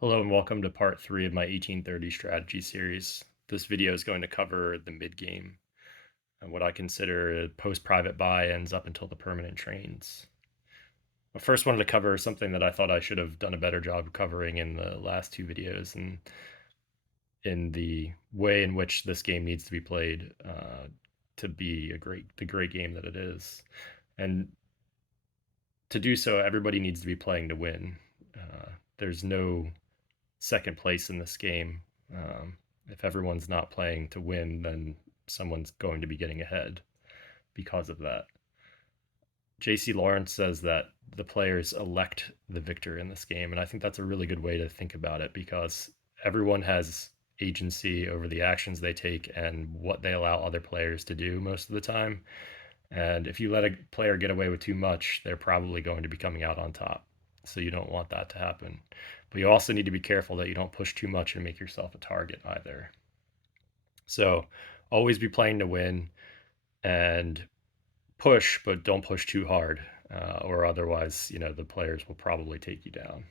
Hello and welcome to part 3 of my 1830 strategy series. This video is going to cover the mid-game and what I consider post-private buy-ins up until the permanent trains. I first wanted to cover something that I thought I should have done a better job of covering in the last two videos, and in the way in which this game needs to be played to be the great game that it is. And to do so, everybody needs to be playing to win. There's no second place in this game. If everyone's not playing to win, then someone's going to be getting ahead because of that. JC Lawrence says that the players elect the victor in this game, and I think that's a really good way to think about it because everyone has agency over the actions they take and what they allow other players to do most of the time. And if you let a player get away with too much, they're probably going to be coming out on top. So you don't want that to happen. But you also need to be careful that you don't push too much and make yourself a target either. So always be playing to win and push, but don't push too hard, or otherwise, the players will probably take you down.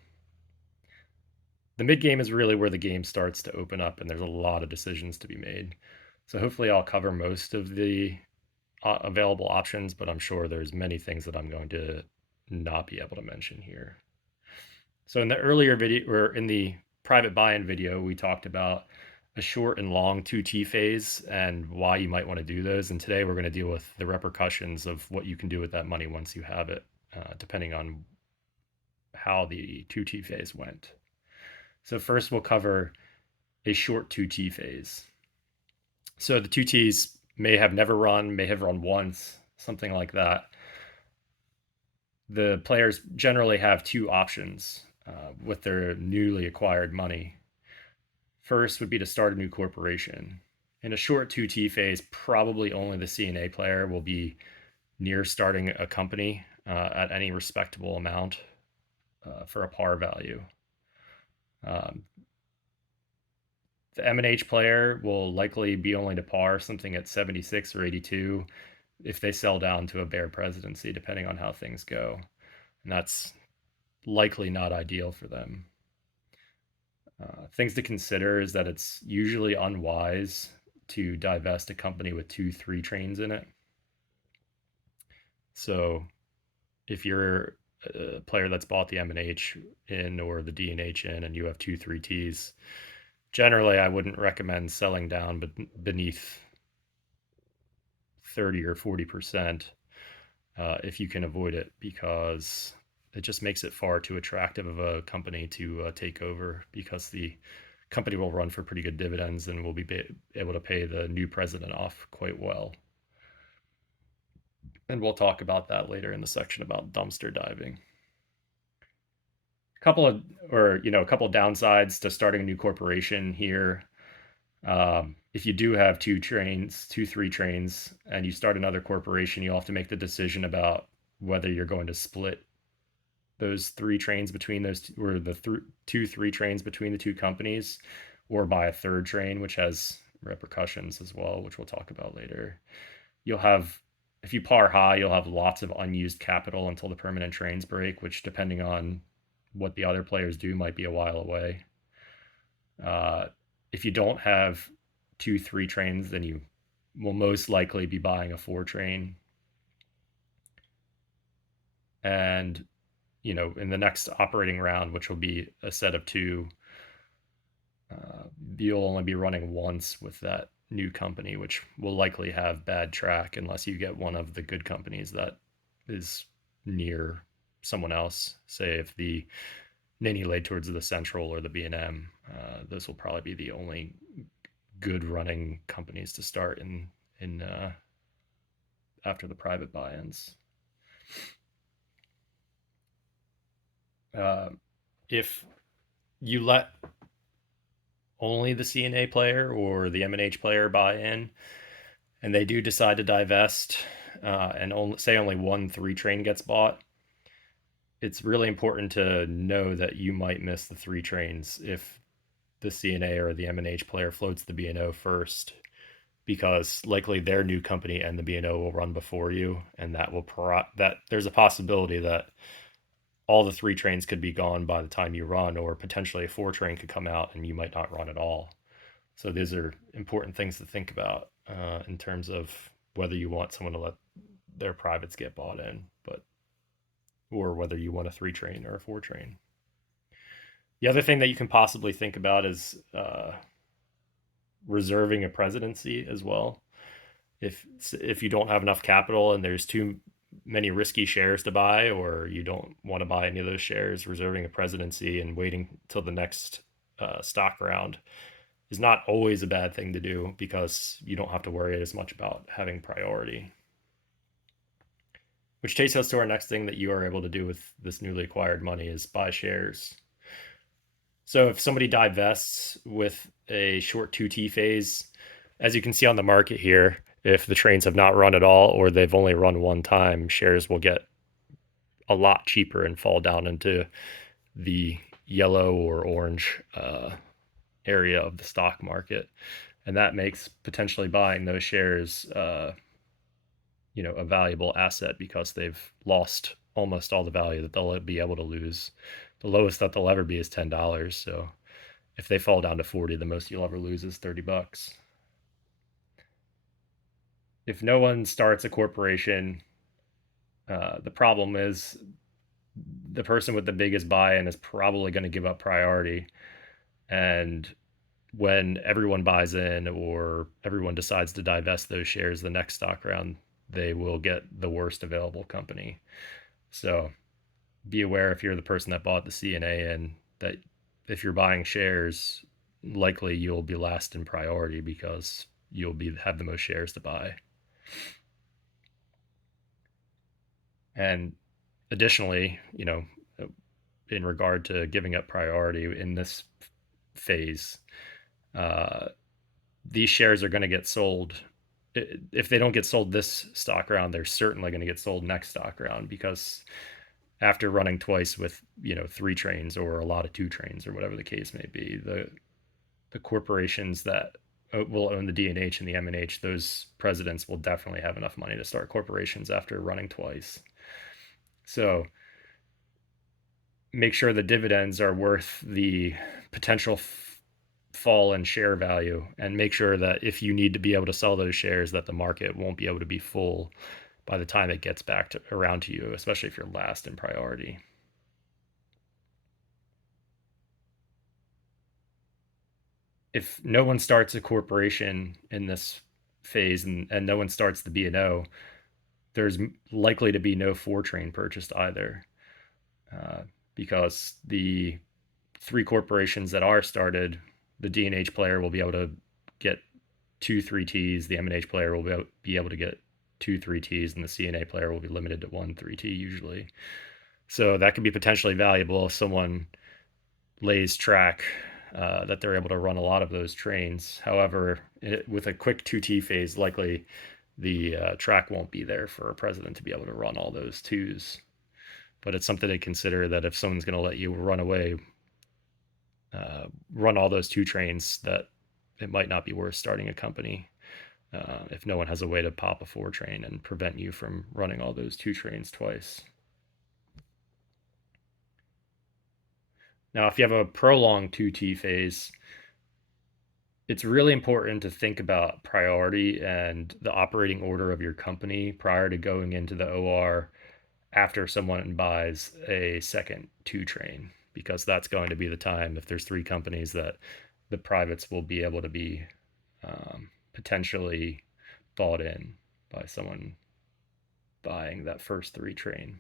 The mid game is really where the game starts to open up, and there's a lot of decisions to be made. So hopefully, I'll cover most of the available options, but I'm sure there's many things that I'm going to not be able to mention here. So in the earlier video, or in the private buy-in video, we talked about a short and long 2T phase and why you might want to do those. And today we're going to deal with the repercussions of what you can do with that money once you have it, depending on how the 2T phase went. So first we'll cover a short 2T phase. So the 2Ts may have never run, may have run once, something like that. The players generally have two options with their newly acquired money. First would be to start a new corporation. In a short 2T phase, probably only the CNA player will be near starting a company at any respectable amount for a par value. The M&H player will likely be only to par, something at 76 or 82, if they sell down to a bear presidency, depending on how things go. And that's likely not ideal for them. Things to consider is that it's usually unwise to divest a company with 2-3 trains in it. So if you're a player that's bought the M&H in or the D&H in and you have 2-3 Ts, generally I wouldn't recommend selling down beneath 30 or 40% if you can avoid it, because it just makes it far too attractive of a company to take over, because the company will run for pretty good dividends and will be able to pay the new president off quite well. And we'll talk about that later in the section about dumpster diving. A couple of downsides to starting a new corporation here. If you do have 2-3 trains, and you start another corporation, you'll have to make the decision about whether you're going to split those 3 trains between those or the 2-3 trains between the two companies, or buy a third train, which has repercussions as well, which we'll talk about later. If you par high, you'll have lots of unused capital until the permanent trains break, which, depending on what the other players do, might be a while away. If you don't have 2-3 trains, then you will most likely be buying a 4 train. And in the next operating round, which will be a set of 2, you'll only be running once with that new company, which will likely have bad track unless you get one of the good companies that is near someone else. Say if the Ninny laid towards the Central or the B&M, those will probably be the only good running companies to start in after the private buy-ins. If you let only the CNA player or the M&H player buy in, and they do decide to divest, and only 1 3 train gets bought, it's really important to know that you might miss the 3 trains if the CNA or the M&H player floats the B&O first, because likely their new company and the B&O will run before you, and that there's a possibility that all the 3 trains could be gone by the time you run, or potentially a 4 train could come out and you might not run at all. So these are important things to think about in terms of whether you want someone to let their privates get bought in, or whether you want a 3 train or a 4 train. The other thing that you can possibly think about is reserving a presidency as well. If you don't have enough capital and there's too many risky shares to buy, or you don't want to buy any of those shares, reserving a presidency and waiting till the next stock round is not always a bad thing to do, because you don't have to worry as much about having priority. Which takes us to our next thing that you are able to do with this newly acquired money, is buy shares. So if somebody divests with a short 2T phase, as you can see on the market here, if the trains have not run at all or they've only run one time, shares will get a lot cheaper and fall down into the yellow or orange area of the stock market. And that makes potentially buying those shares a valuable asset, because they've lost almost all the value that they'll be able to lose. The lowest that they'll ever be is $10. So if they fall down to 40, the most you'll ever lose is $30. If no one starts a corporation, the problem is the person with the biggest buy-in is probably going to give up priority. And when everyone buys in or everyone decides to divest those shares the next stock round, they will get the worst available company. So be aware, if you're the person that bought the CNA, and that if you're buying shares, likely you'll be last in priority because you'll have the most shares to buy. And additionally, in regard to giving up priority in this phase, these shares are going to get sold. If they don't get sold this stock round, they're certainly going to get sold next stock round, because after running twice with 3 trains or a lot of 2 trains or whatever the case may be, the corporations that will own the D&H and the M&H, those presidents will definitely have enough money to start corporations after running twice. So make sure the dividends are worth the potential fall in share value, and make sure that if you need to be able to sell those shares, that the market won't be able to be full by the time it gets back around to you, especially if you're last in priority. If no one starts a corporation in this phase, and no one starts the B&O, there's likely to be no 4 train purchased either, because the 3 corporations that are started, the D&H player will be able to get 2 3Ts, the M&H player will be able to get 2 3Ts, and the CNA player will be limited to 1 3T usually. So that could be potentially valuable if someone lays track that they're able to run a lot of those trains. However, with a quick 2T phase, likely the track won't be there for a president to be able to run all those 2s. But it's something to consider, that if someone's going to let you run all those 2 trains, that it might not be worth starting a company if no one has a way to pop a 4 train and prevent you from running all those 2 trains twice. Now, if you have a prolonged 2T phase, it's really important to think about priority and the operating order of your company prior to going into the OR after someone buys a second 2 train, because that's going to be the time, if there's 3 companies, that the privates will be able to be potentially bought in by someone buying that first 3 train.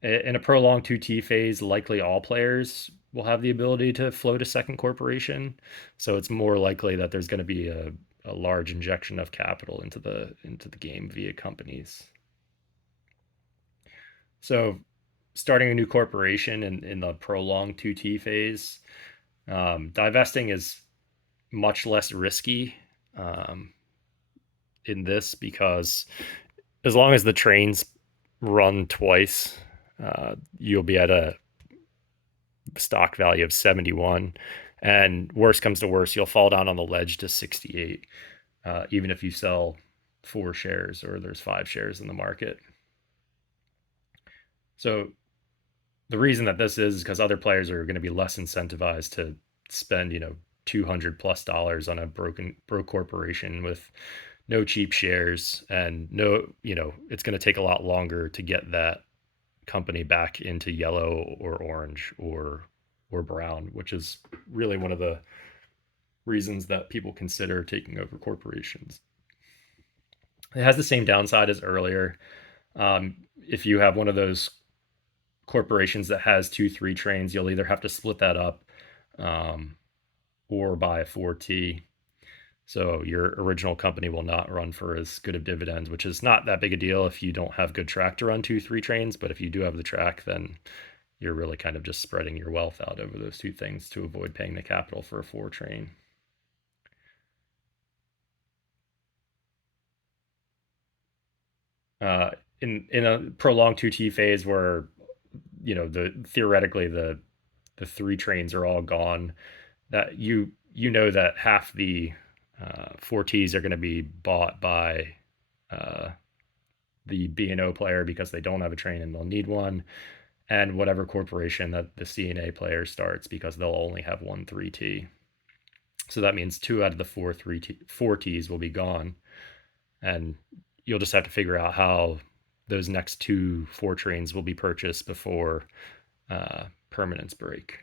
In a prolonged 2T phase, likely all players will have the ability to float a second corporation. So it's more likely that there's going to be a large injection of capital into the game via companies. So starting a new corporation in the prolonged 2T phase, divesting is much less risky in this, because as long as the trains run twice, you'll be at a stock value of 71, and worst comes to worst, you'll fall down on the ledge to 68, even if you sell 4 shares or there's 5 shares in the market. So The reason that this is because other players are going to be less incentivized to spend, 200 plus dollars on a broke corporation with no cheap shares and no, it's going to take a lot longer to get that company back into yellow or orange or brown, which is really one of the reasons that people consider taking over corporations. It has the same downside as earlier. If you have one of those corporations that has 2 3 trains, you'll either have to split that up um, or buy a 4T. So your original company will not run for as good of dividends, which is not that big a deal if you don't have good track to run 2 3 trains. But if you do have the track, then you're really kind of just spreading your wealth out over those two things to avoid paying the capital for a 4 train. Uh, in a prolonged 2T phase where the theoretically the 3 trains are all gone, that you know that half the 4Ts are going to be bought by uh, the B&O player because they don't have a train and they'll need one, and whatever corporation that the CNA player starts because they'll only have one 3T. So that means 2 out of the 4 Ts will be gone, and you'll just have to figure out how those next 2 4 trains will be purchased before permanence break.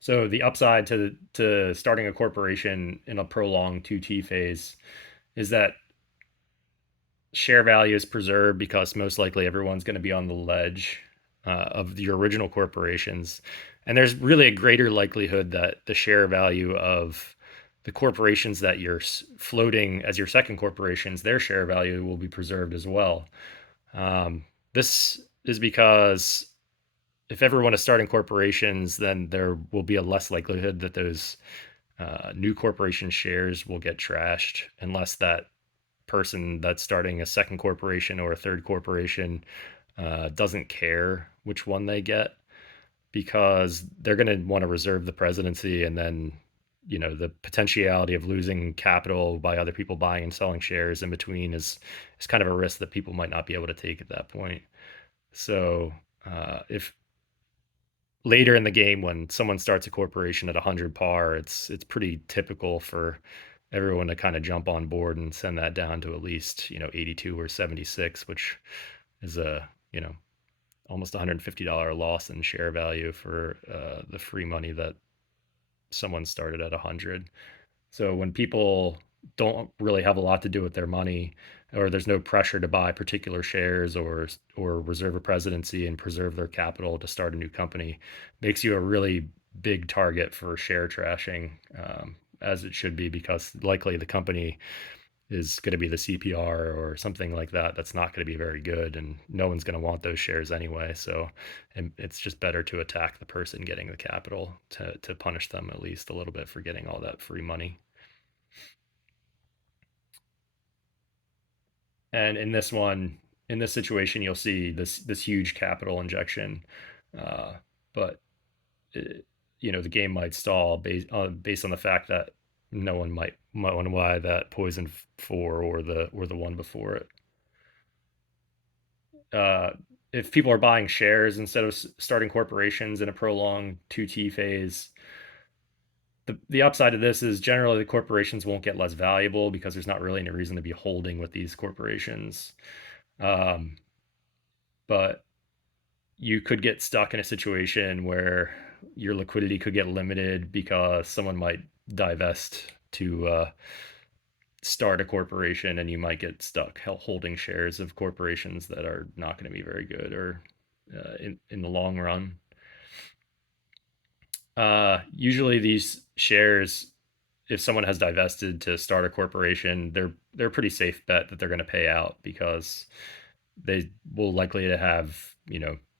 So the upside to starting a corporation in a prolonged 2T phase is that share value is preserved because most likely everyone's going to be on the ledge of your original corporations. And there's really a greater likelihood that the share value of the corporations that you're floating as your second corporations, their share value will be preserved as well. This is because if everyone is starting corporations, then there will be a less likelihood that those new corporation shares will get trashed unless that person that's starting a second corporation or a third corporation doesn't care which one they get because they're going to want to reserve the presidency, and then the potentiality of losing capital by other people buying and selling shares in between is kind of a risk that people might not be able to take at that point. So if later in the game when someone starts a corporation at 100 par, it's pretty typical for everyone to kind of jump on board and send that down to at least 82 or 76, which is a almost $150 loss in share value for the free money that someone started at 100. So when people don't really have a lot to do with their money, or there's no pressure to buy particular shares or reserve a presidency and preserve their capital to start a new company, makes you a really big target for share trashing, as it should be, because likely the company is going to be the CPR or something like that. That's not going to be very good, and no one's going to want those shares anyway. So it's just better to attack the person getting the capital to punish them at least a little bit for getting all that free money. And in this situation, you'll see this huge capital injection, but it, the game might stall based on the fact that no one might want to buy that poison four or the one before it. Uh, if people are buying shares instead of starting corporations in a prolonged 2T phase, the upside of this is generally the corporations won't get less valuable because there's not really any reason to be holding with these corporations. Um, but you could get stuck in a situation where your liquidity could get limited because someone might divest to start a corporation, and you might get stuck holding shares of corporations that are not going to be very good or in the long run. Usually these shares, if someone has divested to start a corporation, they're a pretty safe bet that they're going to pay out because they will likely to have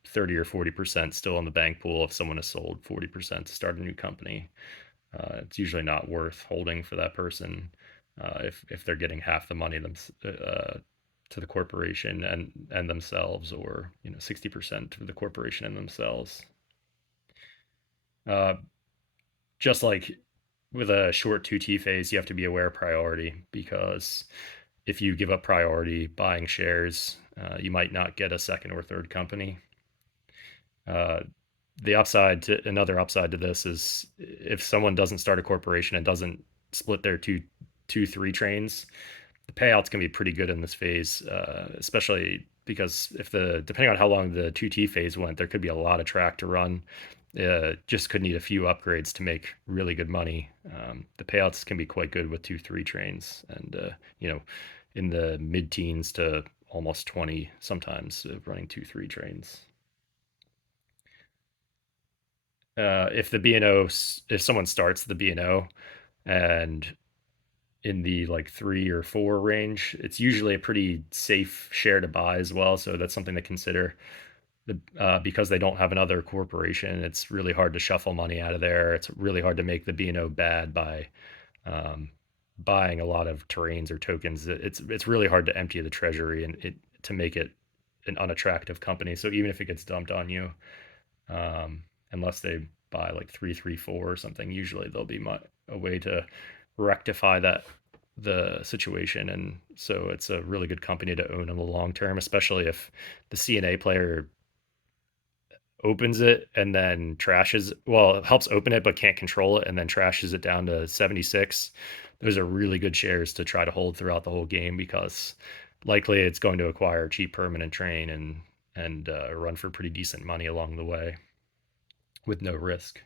30 or 40% still in the bank pool if someone has sold 40% to start a new company. It's usually not worth holding for that person if they're getting half the money to the corporation and themselves, or 60% to the corporation and themselves. Uh, just like with a short 2T phase, you have to be aware of priority because if you give up priority buying shares, you might not get a second or third company. Uh, the upside to another upside to this is if someone doesn't start a corporation and doesn't split their three trains, the payouts can be pretty good in this phase, especially because if depending on how long the 2T phase went, there could be a lot of track to run. Just could need a few upgrades to make really good money. The payouts can be quite good with 2-3 trains, and in the mid-teens to almost 20 sometimes running 2-3 trains. If the B&O, if someone starts the B&O and in the like 3 or 4 range, it's usually a pretty safe share to buy as well. So that's something to consider. Because they don't have another corporation, it's really hard to shuffle money out of there. It's really hard to make the B&O bad by um, buying a lot of terrains or tokens. It's really hard to empty the treasury and to make it an unattractive company. So even if it gets dumped on you, um, unless they buy like 334 or something, usually there'll be a way to rectify the situation. And so it's a really good company to own in the long term, especially if the CNA player opens it and then trashes, well, it helps open it but can't control it and then trashes it down to 76. Those are really good shares to try to hold throughout the whole game, because likely it's going to acquire a cheap permanent train and run for pretty decent money along the way with no risk.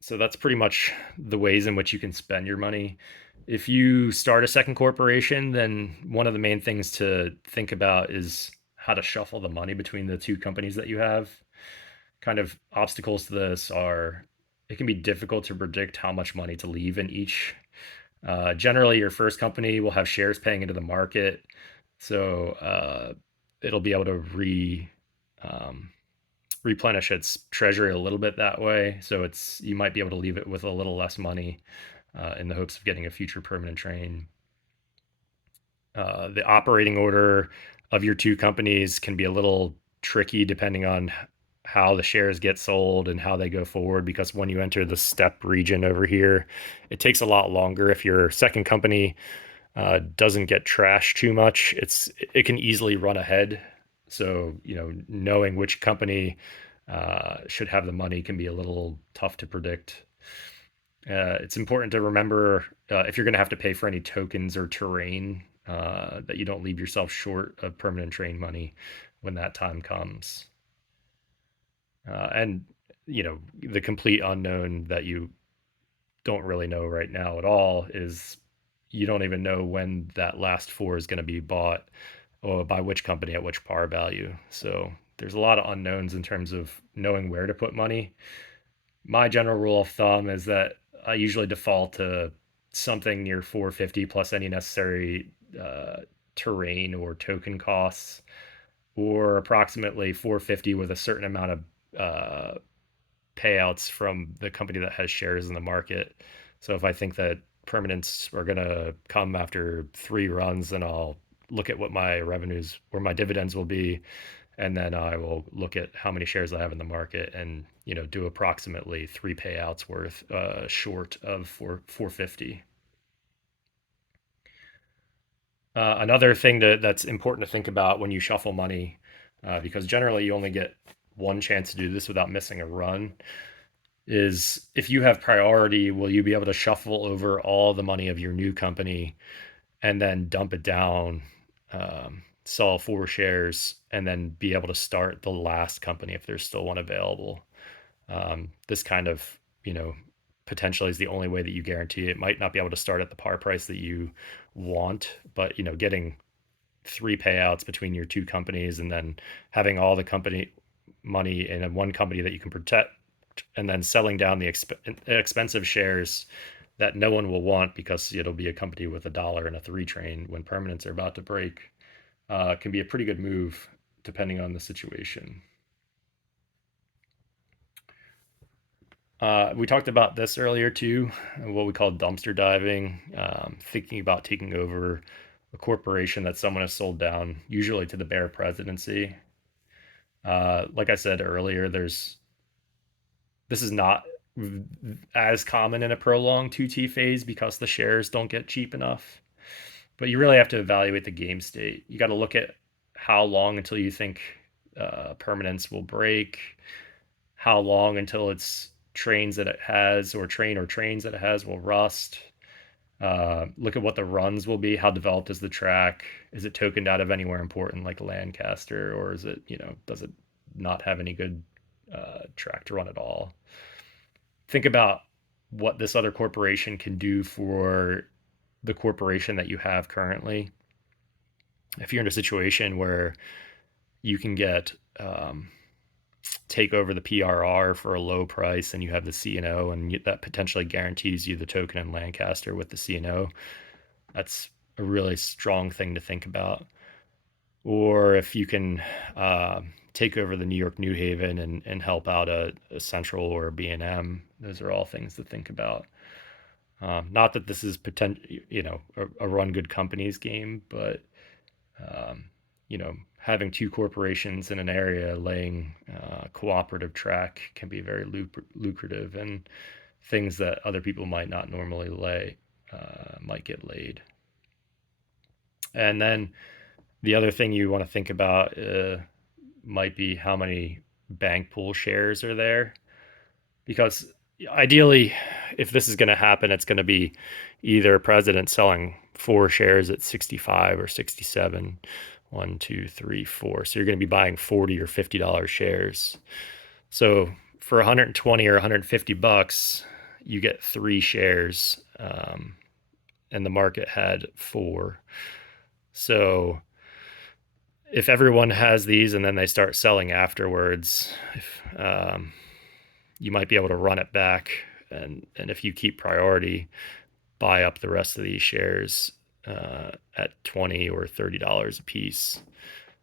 So that's pretty much the ways in which you can spend your money. If you start a second corporation, then one of the main things to think about is how to shuffle the money between the two companies that you have. Kind of obstacles to this are it can be difficult to predict how much money to leave in each. Generally, your first company will have shares paying into the market, so it'll be able to um, replenish its treasury a little bit that way. So you might be able to leave it with a little less money in the hopes of getting a future permanent train. The operating order of your two companies can be a little tricky depending on how the shares get sold and how they go forward, because when you enter the step region over here, it takes a lot longer. If your second company doesn't get trashed too much, it can easily run ahead. So knowing which company should have the money can be a little tough to predict. It's important to remember if you're going to have to pay for any tokens or terrain, that you don't leave yourself short of permanent train money when that time comes. And the complete unknown that you don't really know right now at all is you don't even know when that last 4 is going to be bought or by which company at which par value. So there's a lot of unknowns in terms of knowing where to put money. My general rule of thumb is that I usually default to something near 450 plus any necessary terrain or token costs, or approximately 450 with a certain amount of payouts from the company that has shares in the market. So if I think that permanents are going to come after 3 runs, then I'll look at what my revenues or my dividends will be, and then I will look at how many shares I have in the market and do approximately 3 payouts worth short of 450. Another thing that's important to think about when you shuffle money, because generally you only get one chance to do this without missing a run, is if you have priority, will you be able to shuffle over all the money of your new company and then dump it down, sell 4 shares, and then be able to start the last company if there's still one available? This kind of, potentially is the only way that you guarantee it. Might not be able to start at the par price that you want, but getting 3 payouts between your two companies and then having all the company money in one company that you can protect, and then selling down the expensive shares that no one will want because it'll be a company with $1 and a 3 train when permanents are about to break, can be a pretty good move depending on the situation. We talked about this earlier too, what we call dumpster diving, thinking about taking over a corporation that someone has sold down, usually to the bear presidency. Like I said earlier, this is not as common in a prolonged 2T phase because the shares don't get cheap enough. But you really have to evaluate the game state. You got to look at how long until you think permanence will break, how long until its trains that it has or trains that it has will rust. Look at what the runs will be. How developed is the track? Is it tokened out of anywhere important like Lancaster, or is it, does it not have any good track to run at all? Think about what this other corporation can do for the corporation that you have currently. If you're in a situation where you can get take over the PRR for a low price and you have the CNO and that potentially guarantees you the token in Lancaster with the CNO, that's a really strong thing to think about. Or if you can take over the New York New Haven and help out a Central or a B&M, those are all things to think about. Not that this is a run good companies game, but having two corporations in an area laying cooperative track can be very lucrative, and things that other people might not normally lay might get laid. And then the other thing you want to think about might be how many bank pool shares are there, because ideally, if this is going to happen, it's going to be either a president selling 4 shares at 65 or 67. 1, 2, 3, 4. So you're going to be buying $40 or $50 shares. So for 120 or 150 bucks, you get 3 shares, and the market had 4. So if everyone has these and then they start selling afterwards, you might be able to run it back, and if you keep priority, buy up the rest of these shares at $20 or $30 a piece,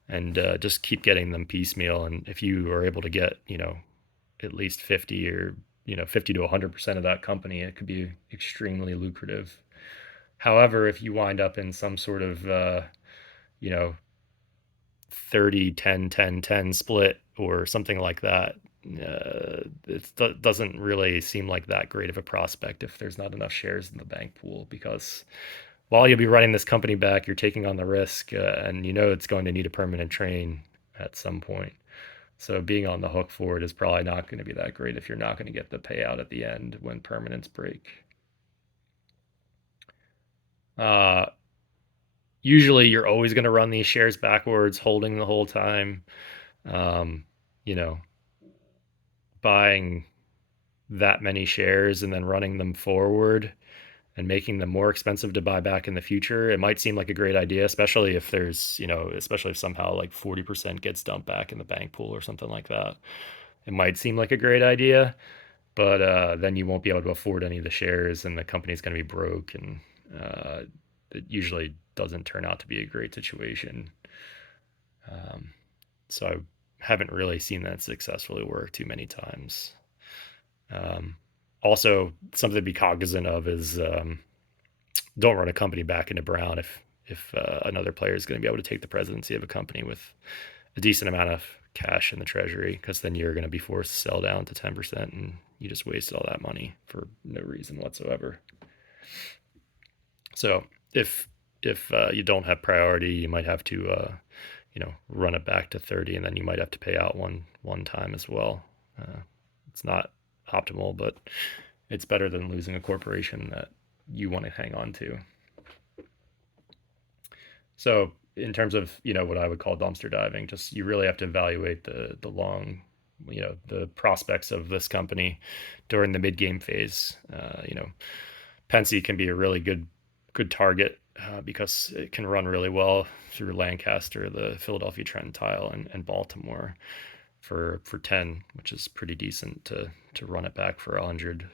and just keep getting them piecemeal. And if you are able to get, at least 50 or 50 to 100% of that company, it could be extremely lucrative. However, if you wind up in some sort of 30 10 10 10 split or something like that, it doesn't really seem like that great of a prospect if there's not enough shares in the bank pool, because while you'll be running this company back, you're taking on the risk, and it's going to need a permanent train at some point. So being on the hook for it is probably not going to be that great if you're not going to get the payout at the end when permanents break. Usually you're always going to run these shares backwards, holding the whole time. Buying that many shares and then running them forward and making them more expensive to buy back in the future, it might seem like a great idea, especially if there's, especially if somehow like 40% gets dumped back in the bank pool or something like that. It might seem like a great idea, but then you won't be able to afford any of the shares and the company's going to be broke, and it usually doesn't turn out to be a great situation. So I haven't really seen that successfully work too many times. Also, something to be cognizant of is don't run a company back into brown if another player is going to be able to take the presidency of a company with a decent amount of cash in the treasury, because then you're going to be forced to sell down to 10% and you just wasted all that money for no reason whatsoever. So if you don't have priority, you might have to run it back to 30, and then you might have to pay out one time as well. It's not optimal, but it's better than losing a corporation that you want to hang on to. So in terms of what I would call dumpster diving, just you really have to evaluate the long, the prospects of this company during the mid game phase. Pensy can be a really good target because it can run really well through Lancaster, the Philadelphia Trentine, and Baltimore for 10, which is pretty decent to run it back for 100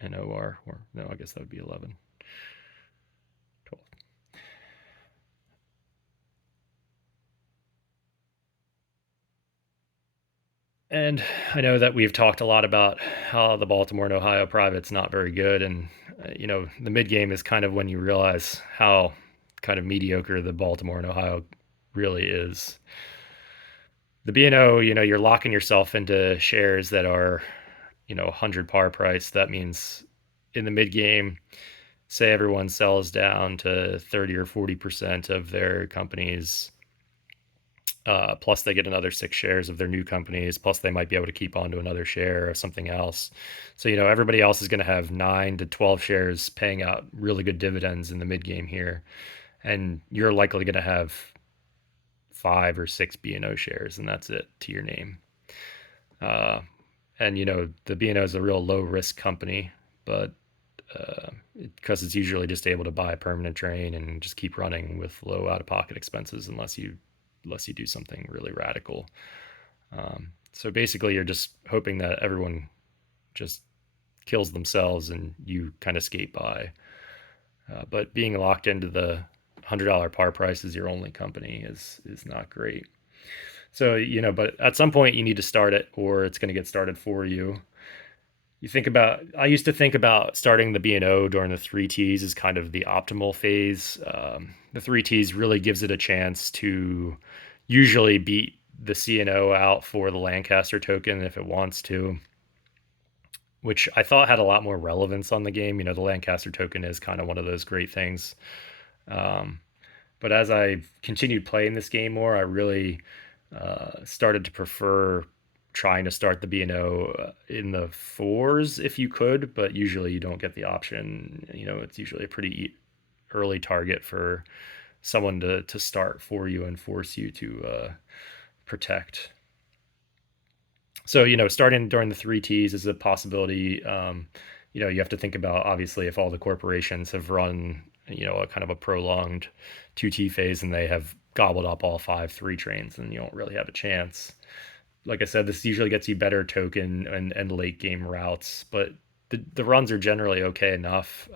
an OR, or no, I guess that would be 11. 12. And I know that we've talked a lot about how the Baltimore and Ohio private's not very good, and the mid game is kind of when you realize how kind of mediocre the Baltimore and Ohio really is. The B&O, you're locking yourself into shares that are, 100 par price. That means in the mid game, say everyone sells down to 30 or 40% of their companies, plus they get another 6 shares of their new companies, plus they might be able to keep on to another share or something else. So, everybody else is going to have 9 to 12 shares paying out really good dividends in the mid game here. And you're likely going to have 5 or 6 B&O shares, and that's it to your name. And the B&O is a real low risk company, but because it's usually just able to buy a permanent train and just keep running with low out of pocket expenses unless you do something really radical. So basically, you're just hoping that everyone just kills themselves and you kind of skate by. But being locked into the $100 par price as your only company is not great. So, but at some point you need to start it or it's going to get started for you. I used to think about starting the B&O during the 3Ts as kind of the optimal phase. The 3Ts really gives it a chance to usually beat the C&O out for the Lancaster token if it wants to, which I thought had a lot more relevance on the game. The Lancaster token is kind of one of those great things. But as I continued playing this game more, I really started to prefer trying to start the B&O in the 4s if you could, but usually you don't get the option. It's usually a pretty early target for someone to start for you and force you to protect. So, starting during the 3Ts is a possibility. You have to think about, obviously, if all the corporations have run, a kind of a prolonged 2T phase and they have gobbled up all 5 3 trains, then you don't really have a chance. Like I said, this usually gets you better token and late game routes, but the runs are generally okay enough.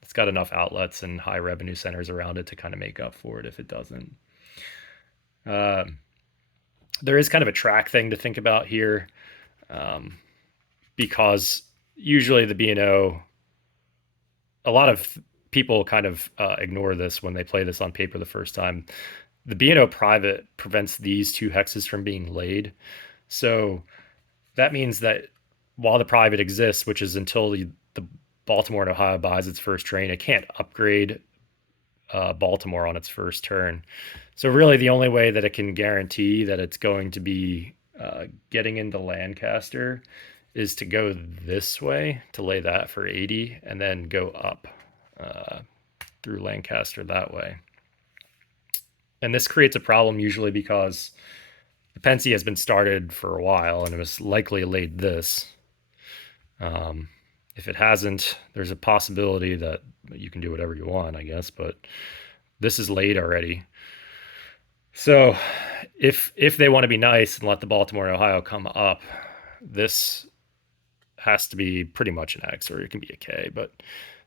It's got enough outlets and high revenue centers around it to kind of make up for it if it doesn't. There is kind of a track thing to think about here, because usually the B&O, a lot of people kind of ignore this when they play this on paper the first time. The B&O private prevents these 2 hexes from being laid. So that means that while the private exists, which is until the Baltimore and Ohio buys its first train, it can't upgrade Baltimore on its first turn. So really the only way that it can guarantee that it's going to be getting into Lancaster is to go this way, to lay that for 80, and then go up through Lancaster that way. And this creates a problem usually because the Pensy has been started for a while and it was likely laid this. If it hasn't, there's a possibility that you can do whatever you want, I guess, but this is laid already. So if they want to be nice and let the Baltimore and Ohio come up, this has to be pretty much an X, or it can be a K. But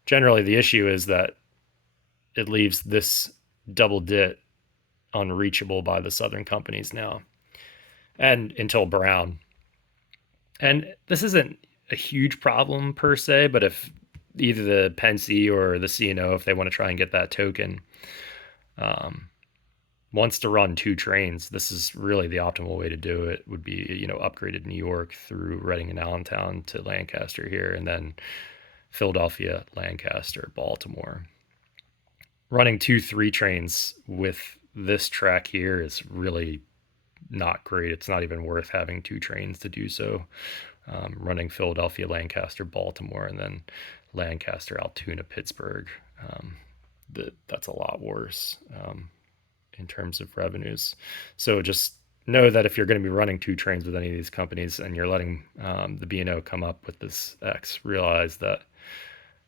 generally the issue is that it leaves this double dit unreachable by the Southern companies now, and until Brown. And this isn't a huge problem per se, but if either the Pensy or the C&O, if they want to try and get that token, wants to run 2 trains, this is really the optimal way to do it. Would be, upgraded New York through Reading and Allentown to Lancaster here, and then Philadelphia, Lancaster, Baltimore. Running 2 3 trains with this track here is really not great. It's not even worth having 2 trains to do so. Running Philadelphia, Lancaster, Baltimore, and then Lancaster, Altoona, Pittsburgh, that's a lot worse in terms of revenues. So just know that if you're going to be running 2 trains with any of these companies and you're letting the B&O come up with this X, realize that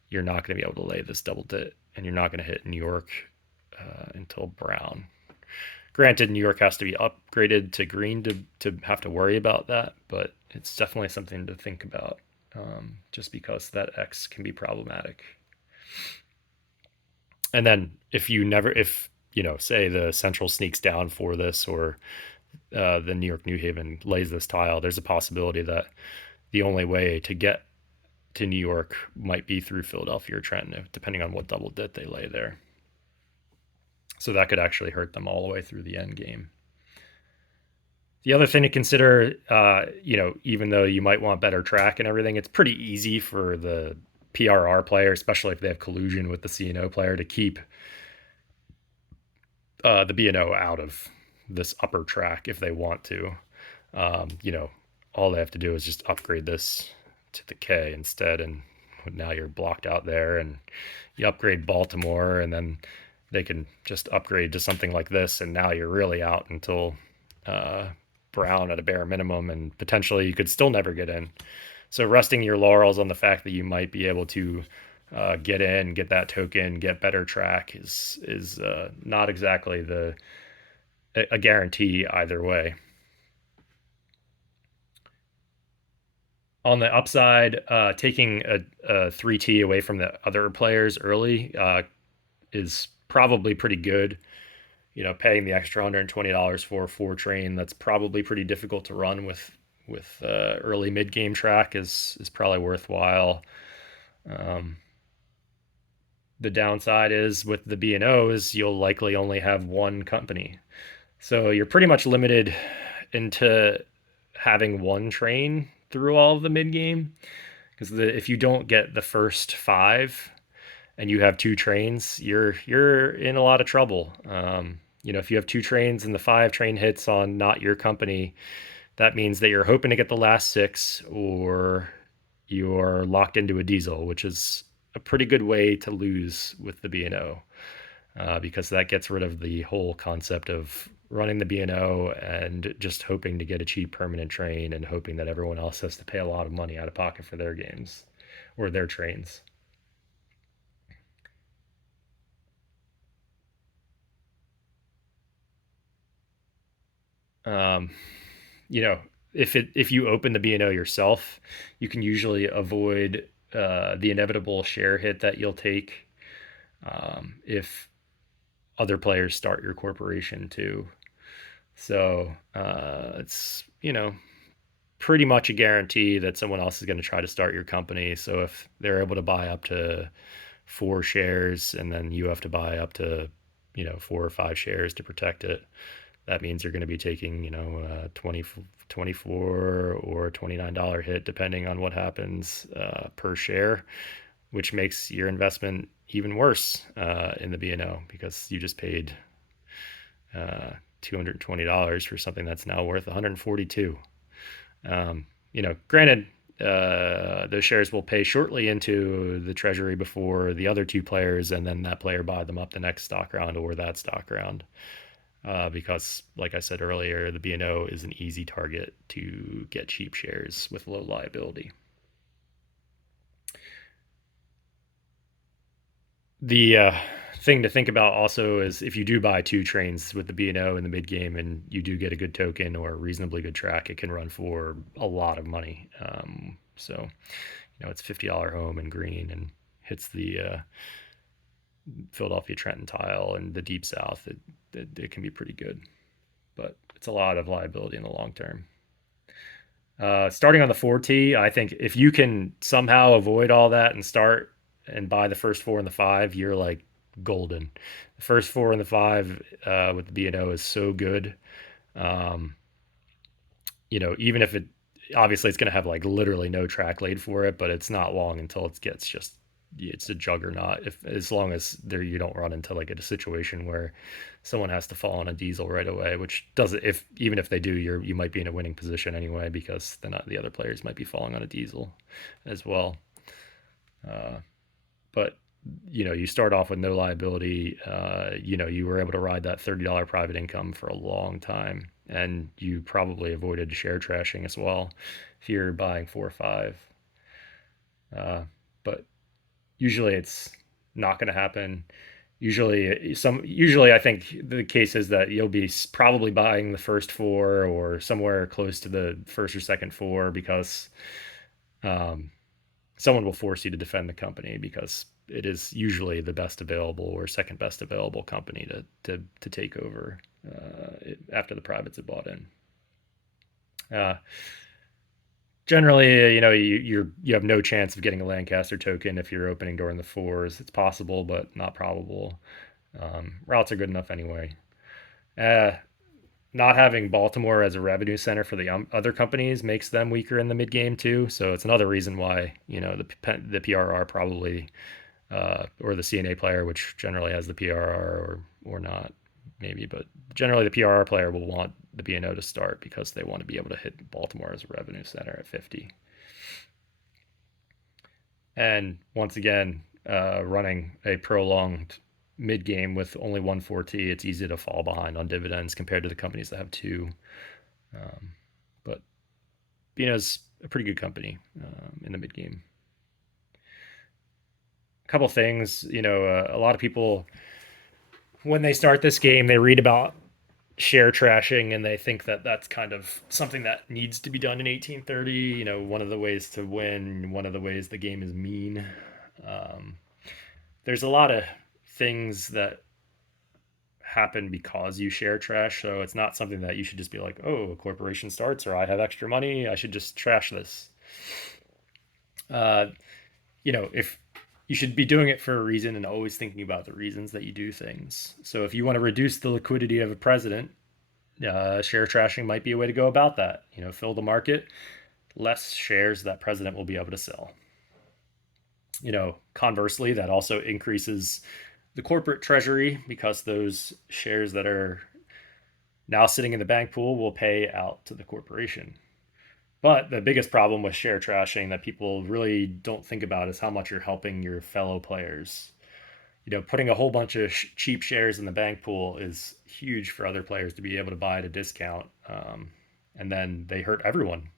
you're not going to be able to lay this double dit, and you're not going to hit New York until Brown. Granted, New York has to be upgraded to green to have to worry about that, but it's definitely something to think about, just because that X can be problematic. And then if say the Central sneaks down for this, or the New York New Haven lays this tile, there's a possibility that the only way to get to New York might be through Philadelphia or Trenton, depending on what double dit they lay there. So that could actually hurt them all the way through the end game. The other thing to consider, even though you might want better track and everything, it's pretty easy for the PRR player, especially if they have collusion with the CNO player, to keep the B&O out of this upper track if they want to. You know, all they have to do is just upgrade this to the K instead, and now you're blocked out there. And you upgrade Baltimore, and then they can just upgrade to something like this, and now you're really out until uh, Brown at a bare minimum, and potentially you could still never get in. So resting your laurels on the fact that you might be able to get in, get that token, get better track is not exactly a guarantee either way. On the upside, taking a 3T away from the other players early is probably pretty good. You know, paying the extra $120 for a 4 train, that's probably pretty difficult to run with early mid game track is probably worthwhile. Um, the downside is with the B&Os, you'll likely only have one company. So you're pretty much limited into having one train through all of the mid game. Because if you don't get the first five and you have 2 trains, you're in a lot of trouble. If you have 2 trains and the 5 train hits on not your company, that means that you're hoping to get the last 6, or you're locked into a diesel, which is a pretty good way to lose with the B&O, because that gets rid of the whole concept of running the B&O and just hoping to get a cheap permanent train and hoping that everyone else has to pay a lot of money out of pocket for their games or their trains. Um, you know, if you open the B&O yourself, you can usually avoid the inevitable share hit that you'll take if other players start your corporation too. So it's pretty much a guarantee that someone else is going to try to start your company. So if they're able to buy up to 4 shares, and then you have to buy up to 4 or 5 shares to protect it, that means you're going to be taking 20 24 or $29 hit depending on what happens per share, which makes your investment even worse in the B&O, because you just paid $220 for something that's now worth 142. Granted, those shares will pay shortly into the treasury before the other 2 players, and then that player buy them up the next stock round or that stock round. Because, like I said earlier, the B&O is an easy target to get cheap shares with low liability. The thing to think about also is if you do buy 2 trains with the B&O in the mid game and you do get a good token or a reasonably good track, it can run for a lot of money. So it's $50 home and green and hits the Philadelphia Trenton tile and the Deep South. It can be pretty good, but it's a lot of liability in the long term. Starting on the 4T, I think if you can somehow avoid all that and start and buy the first 4 and the 5, you're like golden. The first 4 and the 5 with the B&O is so good. Um, Even if it obviously it's going to have like literally no track laid for it, but it's not long until it gets just it's a juggernaut. If as long as there you don't run into like a situation where someone has to fall on a diesel right away, which doesn't if even if they do, you might be in a winning position anyway, because then the other players might be falling on a diesel as well. But you start off with no liability. You were able to ride that $30 private income for a long time, and you probably avoided share trashing as well if you're buying 4 or 5. But usually it's not going to happen. Usually I think the case is that you'll be probably buying the first 4 or somewhere close to the first or second 4, because um, someone will force you to defend the company, because it is usually the best available or second best available company to take over after the privates have bought in. Uh, Generally, you have no chance of getting a Lancaster token if you're opening during the 4s. It's possible, but not probable. Routes are good enough anyway. Uh, not having Baltimore as a revenue center for the other companies makes them weaker in the mid game too. So it's another reason why the PRR probably or the CNA player, which generally has the PRR or not maybe, but generally the PRR player will want the BNO to start because they want to be able to hit Baltimore as a revenue center at 50. And once again, running a prolonged mid game with only one 4T, it's easy to fall behind on dividends compared to the companies that have two. But BNO's a pretty good company in the mid game. A couple things, a lot of people when they start this game, they read about share trashing and they think that that's kind of something that needs to be done in 1830. One of the ways to win, one of the ways the game is mean. Um, there's a lot of things that happen because you share trash. So it's not something that you should just be like, oh, a corporation starts or I have extra money, I should just trash this. Uh, if you should be doing it for a reason and always thinking about the reasons that you do things. So if you want to reduce the liquidity of a president, share trashing might be a way to go about that. Fill the market, less shares that president will be able to sell. Conversely, that also increases the corporate treasury because those shares that are now sitting in the bank pool will pay out to the corporation. But the biggest problem with share trashing that people really don't think about is how much you're helping your fellow players. Putting a whole bunch of cheap shares in the bank pool is huge for other players to be able to buy at a discount. And then they hurt everyone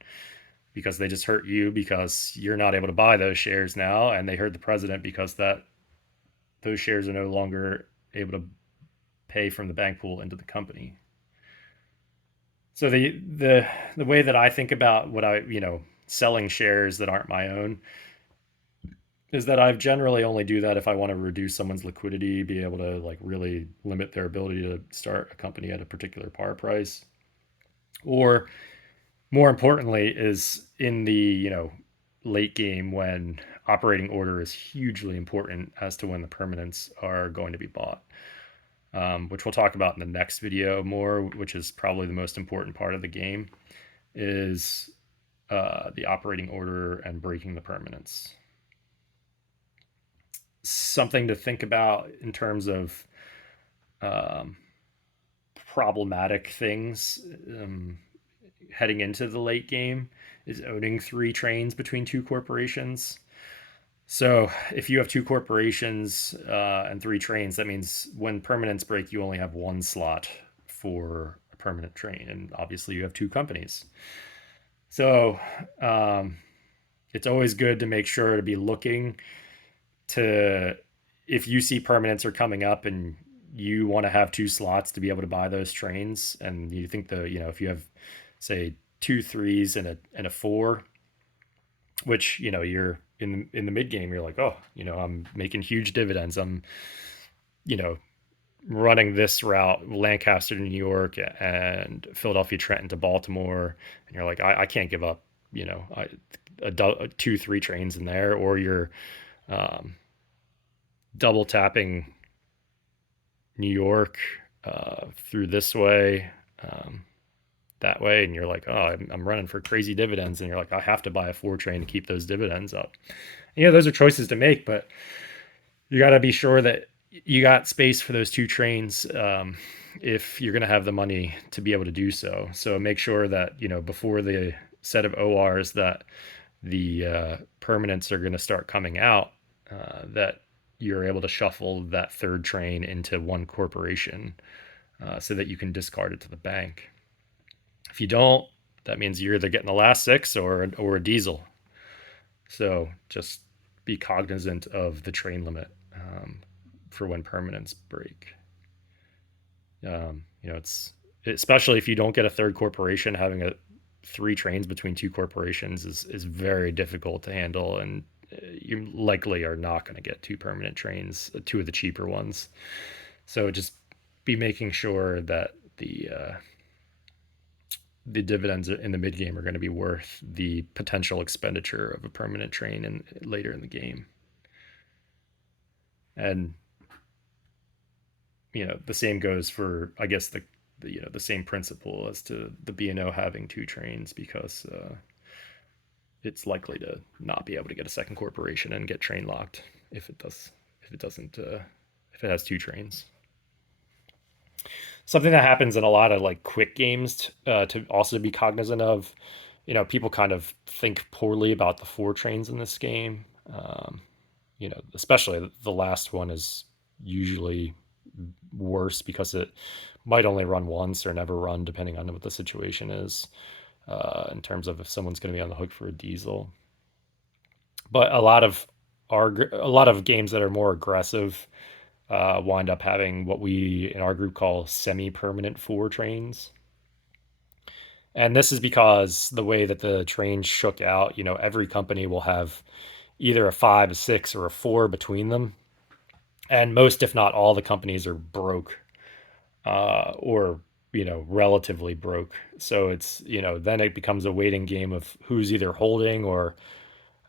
because they just hurt you because you're not able to buy those shares now. And they hurt the president because those shares are no longer able to pay from the bank pool into the company. So the way that I think about what selling shares that aren't my own is that I generally only do that if I want to reduce someone's liquidity, be able to like really limit their ability to start a company at a particular par price. Or more importantly, is in the, late game when operating order is hugely important as to when the permanents are going to be bought. Which we'll talk about in the next video more, which is probably the most important part of the game, is the operating order and breaking the permanents. Something to think about in terms of um, problematic things heading into the late game is owning three trains between two corporations. So if you have two corporations and three trains, that means when permanents break, you only have one slot for a permanent train, and obviously you have two companies. So um, it's always good to make sure to be looking to if you see permanents are coming up and you want to have two slots to be able to buy those trains, and you think if you have say two threes and a four, which you're in the mid game, you're like, oh, I'm making huge dividends. I'm you know running this route, Lancaster to New York and Philadelphia Trenton to Baltimore, and you're like, I can't give up two three trains in there, or you're um, double tapping New York through this way, um, that way, and you're like, oh, I'm running for crazy dividends, and you're like, I have to buy a four train to keep those dividends up. Those are choices to make, but you got to be sure that you got space for those two trains if you're going to have the money to be able to do so. So make sure that before the set of ORs that the permanents are going to start coming out, that you're able to shuffle that third train into one corporation so that you can discard it to the bank. If you don't, that means you're either getting the last six or a diesel. So just be cognizant of the train limit for when permanents break. It's especially if you don't get a third corporation, having three trains between two corporations is very difficult to handle, and you likely are not going to get two permanent trains, two of the cheaper ones. So just be making sure that the dividends in the mid game are going to be worth the potential expenditure of a permanent train later in the game. And the same goes for, I guess, the the same principle as to the B&O having two trains, because it's likely to not be able to get a second corporation and get train locked if it does if it doesn't if it has two trains. Something that happens in a lot of like quick games to also be cognizant of, people kind of think poorly about the four trains in this game. Especially the last one is usually worse because it might only run once or never run, depending on what the situation is, in terms of if someone's going to be on the hook for a diesel. But a lot of games that are more aggressive wind up having what we in our group call semi-permanent four trains. And this is because the way that the trains shook out, every company will have either a five, a six, or a four between them. And most, if not all, the companies are broke, or relatively broke. So it's then it becomes a waiting game of who's either holding or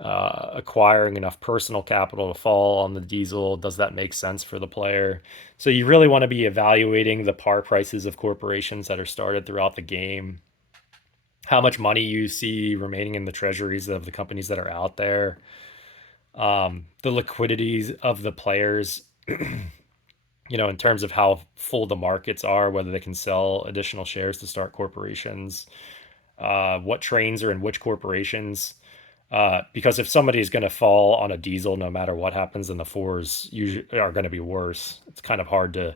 acquiring enough personal capital to fall on the diesel. Does that make sense for the player? So you really want to be evaluating the par prices of corporations that are started throughout the game, how much money you see remaining in the treasuries of the companies that are out there, the liquidities of the players, in terms of how full the markets are, whether they can sell additional shares to start corporations, what trains are in which corporations. Because if somebody is going to fall on a diesel, no matter what happens, then the fours usually are going to be worse. It's kind of hard to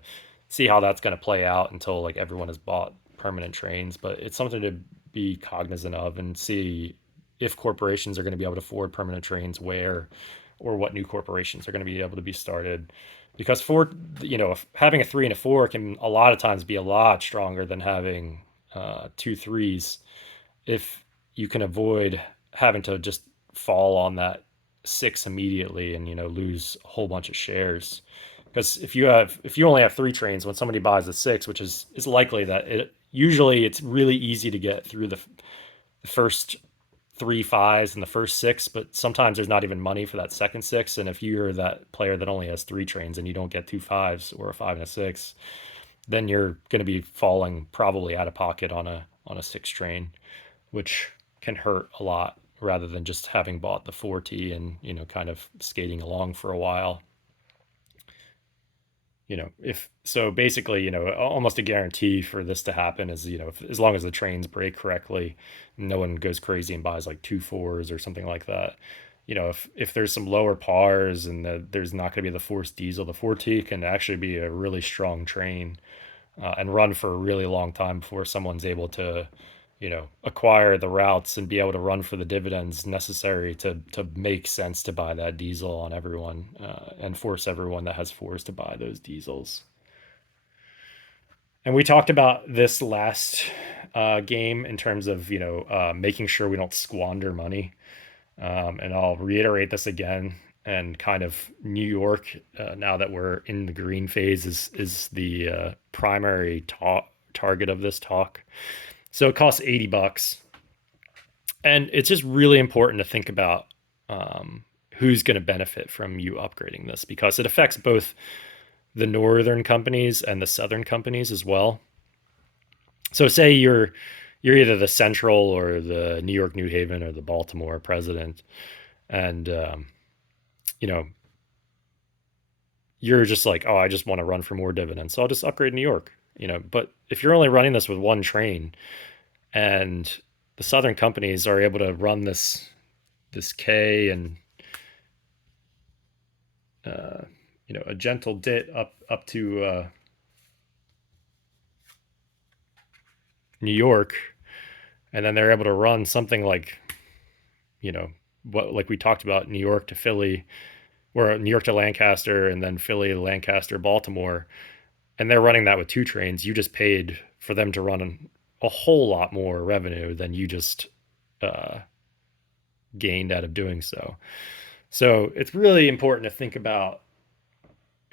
see how that's going to play out until like everyone has bought permanent trains, but it's something to be cognizant of and see if corporations are going to be able to afford permanent trains where, or what new corporations are going to be able to be started. Because having a three and a four can a lot of times be a lot stronger than having two threes if you can avoid having to just fall on that six immediately and lose a whole bunch of shares. Because if you only have three trains, when somebody buys a six, which is likely that it's really easy to get through the first three fives and the first six, but sometimes there's not even money for that second six. And if you're that player that only has three trains and you don't get two fives or a five and a six, then you're going to be falling probably out of pocket on a six train, which can hurt a lot rather than just having bought the 4T and kind of skating along for a while. If so, basically, almost a guarantee for this to happen is, as long as the trains break correctly, no one goes crazy and buys like two fours or something like that. If there's some lower pars and there's not going to be the forced diesel, the 4T can actually be a really strong train, and run for a really long time before someone's able to, acquire the routes and be able to run for the dividends necessary to make sense to buy that diesel on everyone, and force everyone that has fours to buy those diesels. And we talked about this last game in terms of making sure we don't squander money. And I'll reiterate this again. And kind of New York, now that we're in the green phase, is the primary target of this talk. So it costs $80, and it's just really important to think about who's going to benefit from you upgrading this, because it affects both the northern companies and the southern companies as well. So say you're either the Central or the New York, New Haven, or the Baltimore president, and you're just like, oh, I just want to run for more dividends, so I'll just upgrade New York. But if you're only running this with one train, and the southern companies are able to run this K and a gentle dit up to New York, and then they're able to run something like like we talked about, New York to Philly, or New York to Lancaster, and then Philly, Lancaster, Baltimore, and they're running that with two trains. You just paid for them to run a whole lot more revenue than you just gained out of doing so. So it's really important to think about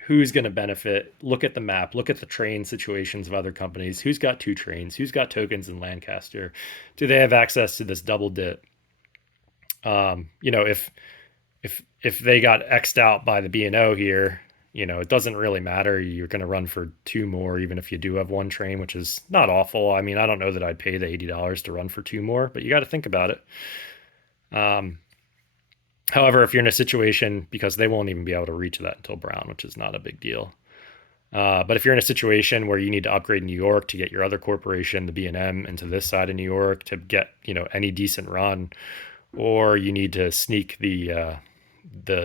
who's going to benefit. Look at the map, look at the train situations of other companies. Who's got two trains? Who's got tokens in Lancaster? Do they have access to this double dit? If they got X'd out by the B&O here, It doesn't really matter. You're going to run for two more, even if you do have one train, which is not awful. I mean, I don't know that I'd pay the $80 to run for two more, but you got to think about it. However, if you're in a situation, because they won't even be able to reach that until Brown, which is not a big deal. But if you're in a situation where you need to upgrade New York to get your other corporation, the B&M, into this side of New York to get any decent run, or you need to sneak the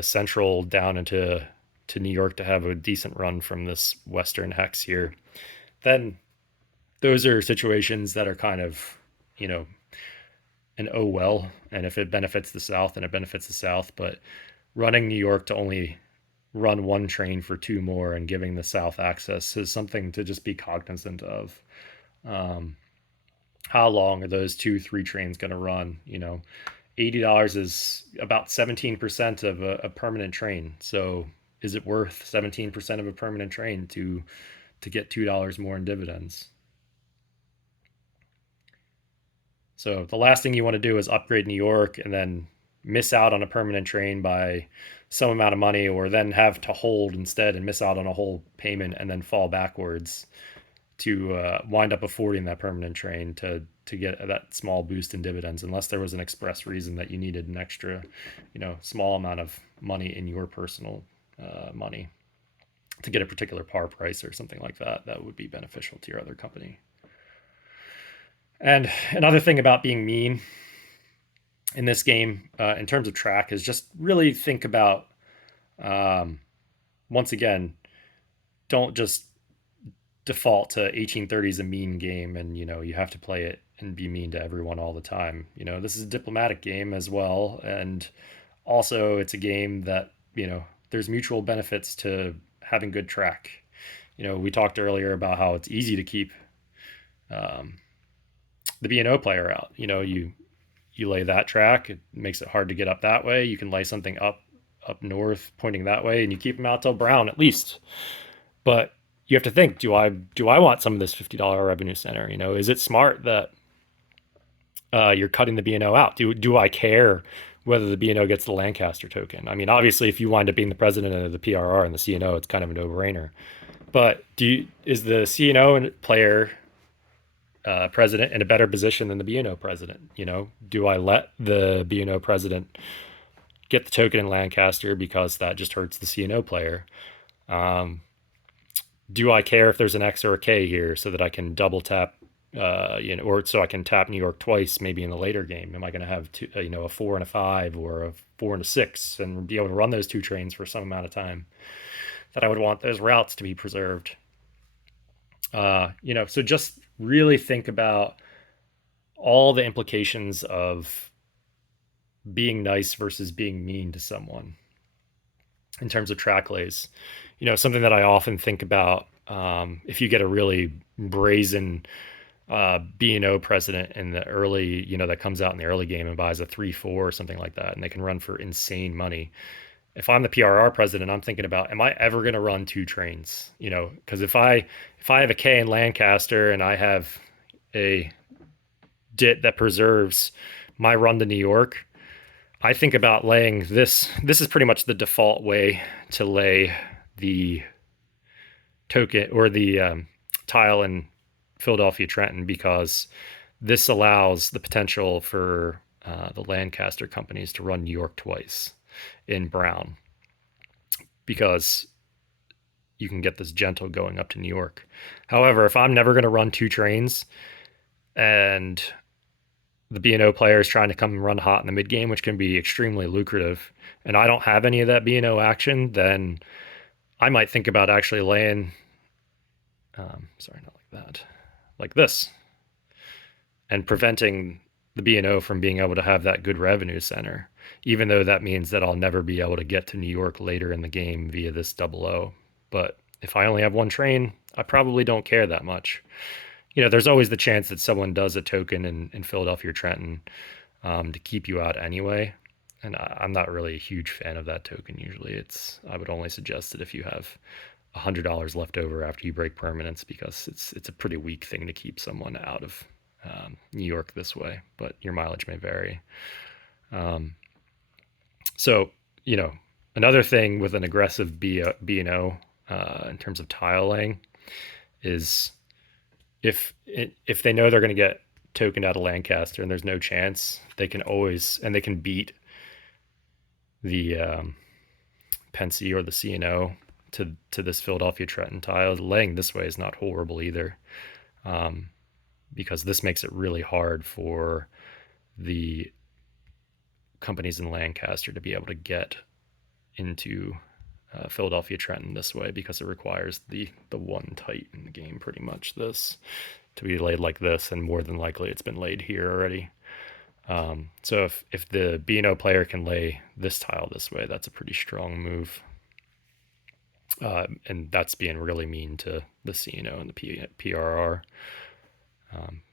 Central down into New York to have a decent run from this Western hex here, then those are situations that are kind of an oh well. And if it benefits the South, then it benefits the South. But running New York to only run one train for two more and giving the South access is something to just be cognizant of. How long are those 2-3 trains going to run? $80 is about 17% of a permanent train. So is it worth 17% of a permanent train to get $2 more in dividends? So the last thing you want to do is upgrade New York and then miss out on a permanent train by some amount of money, or then have to hold instead and miss out on a whole payment and then fall backwards to wind up affording that permanent train to get that small boost in dividends, unless there was an express reason that you needed an extra, small amount of money in your personal money to get a particular par price or something like that. That would be beneficial to your other company. And another thing about being mean in this game, in terms of track, is just really think about, once again, don't just default to 1830 is a mean game and you have to play it and be mean to everyone all the time. This is a diplomatic game as well, and also it's a game that there's mutual benefits to having good track. We talked earlier about how it's easy to keep the B&O player out. You lay that track, it makes it hard to get up that way. You can lay something up north pointing that way, and you keep them out till Brown at least. But you have to think, do I want some of this $50 revenue center? Is it smart that you're cutting the B&O out? Do I care whether the B&O gets the Lancaster token? I mean, obviously, if you wind up being the president of the PRR and the C&O, it's kind of a no-brainer. But is the C&O player president in a better position than the B&O president? Do I let the B&O president get the token in Lancaster because that just hurts the C&O player? Do I care if there's an X or a K here so that I can double tap, or so I can tap New York twice, maybe in the later game? Am I going to have a 4 and a 5 or a 4 and a 6 and be able to run those two trains for some amount of time? That I would want those routes to be preserved. So just really think about all the implications of being nice versus being mean to someone in terms of track lays. Something that I often think about, if you get a really brazen B&O president in the early, that comes out in the early game and buys a 3-4 or something like that, and they can run for insane money. If I'm the PRR president, I'm thinking about, am I ever going to run two trains? Because if I have a K in Lancaster and I have a DIT that preserves my run to New York, I think about laying this. This is pretty much the default way to lay the token or the tile in Philadelphia Trenton, because this allows the potential for the Lancaster companies to run New York twice in Brown, because you can get this gentle going up to New York. However, if I'm never going to run two trains and the B&O player is trying to come and run hot in the mid game, which can be extremely lucrative, and I don't have any of that B&O action, then I might think about actually laying, sorry, not like that, like this, and preventing the B&O from being able to have that good revenue center, even though that means that I'll never be able to get to New York later in the game via this 00. But if I only have one train, I probably don't care that much. There's always the chance that someone does a token in Philadelphia Trenton to keep you out anyway. And I'm not really a huge fan of that token. Usually I would only suggest it if you have $100 left over after you break permanence, because it's a pretty weak thing to keep someone out of New York this way, but your mileage may vary. So, Another thing with an aggressive B&O in terms of tile laying is if they know they're going to get tokened out of Lancaster and there's no chance, they can always, and they can beat the Pensy or the C&O to this Philadelphia Trenton tile. Laying this way is not horrible either, because this makes it really hard for the companies in Lancaster to be able to get into Philadelphia Trenton this way, because it requires the one tight in the game, pretty much, this to be laid like this, and more than likely it's been laid here already. So if the B&O player can lay this tile this way, that's a pretty strong move. And that's being really mean to the C&O and the PRR.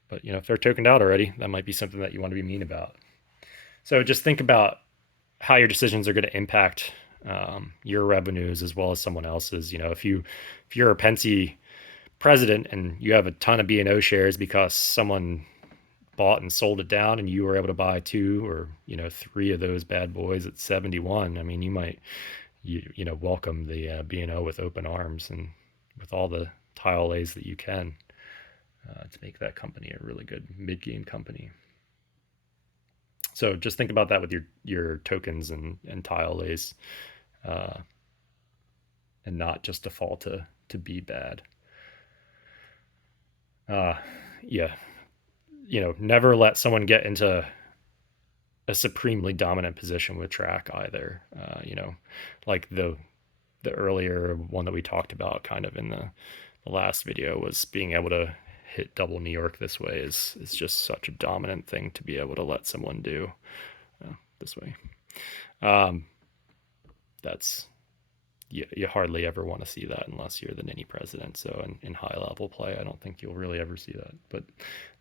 But if they're tokened out already, that might be something that you want to be mean about. So just think about how your decisions are going to impact your revenues as well as someone else's. If you're a Pensy president and you have a ton of B&O shares because someone bought and sold it down and you were able to buy 2 or 3 of those bad boys at 71, I mean, you might welcome the B&O with open arms and with all the tile lays that you can to make that company a really good mid-game company. So just think about that with your tokens and tile lays, and not just default to be bad. Yeah, never let someone get into a supremely dominant position with track either. Like the earlier one that we talked about kind of in the last video, was being able to hit double New York this way is just such a dominant thing to be able to let someone do this way. That's you hardly ever want to see that unless you're the ninny president. So in high level play, I don't think you'll really ever see that. But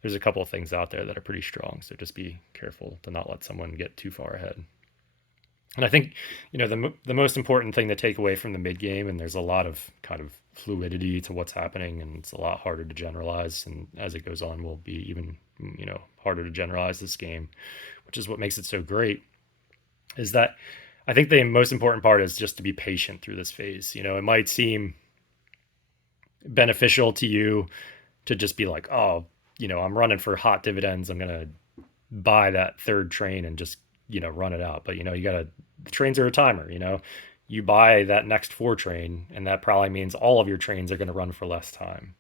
there's a couple of things out there that are pretty strong. So just be careful to not let someone get too far ahead. And I think the most important thing to take away from the mid game, and there's a lot of kind of fluidity to what's happening, and it's a lot harder to generalize. And as it goes on, will be even harder to generalize this game, which is what makes it so great. Is that I think the most important part is just to be patient through this phase. It might seem beneficial to you to just be like, oh, I'm running for hot dividends, I'm gonna buy that third train and just run it out. But the trains are a timer. You buy that next 4 train, and that probably means all of your trains are going to run for less time.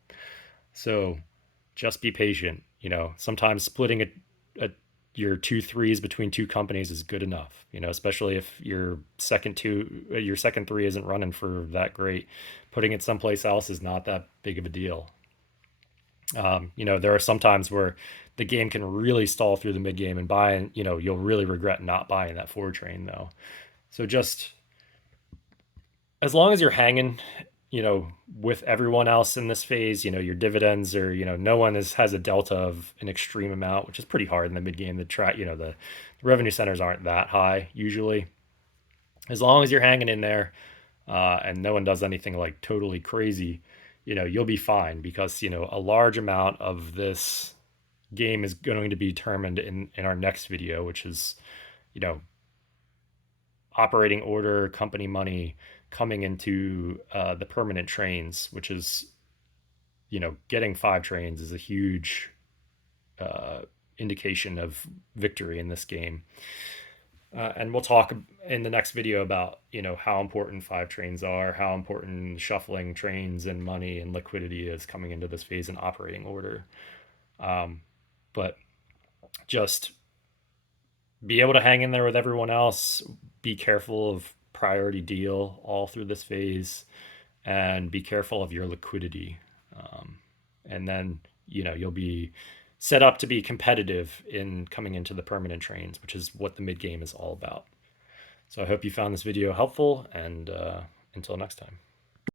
So just be patient. Sometimes splitting your 2 3s between 2 companies is good enough. Especially if your second 3 isn't running for that great. Putting it someplace else is not that big of a deal. There are some times where the game can really stall through the mid game, and you'll really regret not buying that 4 train though. So just as long as you're hanging, with everyone else in this phase, your dividends are, no one has a delta of an extreme amount, which is pretty hard in the mid game. The revenue centers aren't that high usually. As long as you're hanging in there, and no one does anything like totally crazy, you'll be fine, because a large amount of this game is going to be determined in our next video, which is operating order, company money coming into the permanent trains, which is getting 5 trains is a huge indication of victory in this game. And we'll talk in the next video about how important 5 trains are, how important shuffling trains and money and liquidity is coming into this phase in operating order. But just be able to hang in there with everyone else. Be careful of priority deal all through this phase, and be careful of your liquidity. And then you'll be set up to be competitive in coming into the permanent trains, which is what the mid game is all about. So I hope you found this video helpful, and until next time.